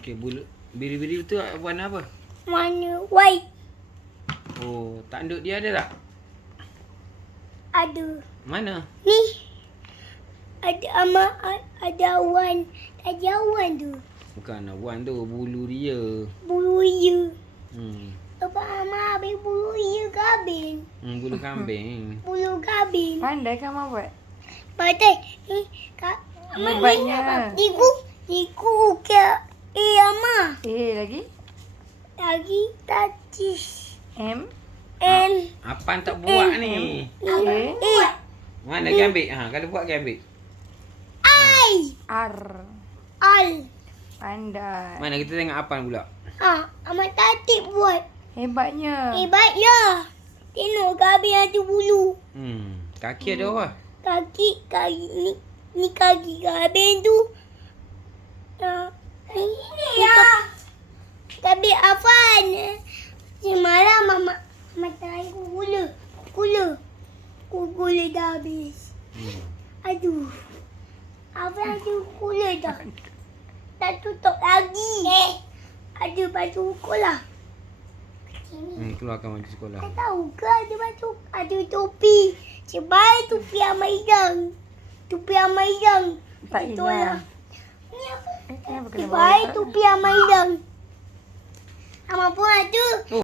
Okey, bulu biri-biri tu warna apa? Warna white. Oh, tanduk dia ada tak? Ada. Mana? Ni. Ada awan. Ada awan tu. Bukan awan tu, bulu dia. Bulu ia. Hmm. Abang Amar ambil bulu ia kabin. Bulu kambing. Bulu kabin. Pandai kan Mak buat? Batai. Ni. Hebatnya. Niku ke. Amar. Lagi? Lagi tacis. M. N. Apaan tak buat ni? Mana dia ambil? Kalau buat dia ambil. I. R. Al. Pandai. Mana kita tengok apaan pula? Amat tatik buat. Hebatnya. Hebat ya. Tengok kabin ada bulu. Kaki ada apa? Kaki ni kaki kabin tu. Ini ya. Kabin Afan. Semalam mama tanya gula dah habis. Aduh. Afan ada gula dah. Tak tutup lagi. Ada baju sekolah. Keluarkan baju sekolah. Tak tahu ke ada baju, ada topi. Sebaik topi Amayang. Topi Amayang. Tak hilang. Ni apa? Kenapa kena bawa? Sebaik topi Amayang. Ama pun ada.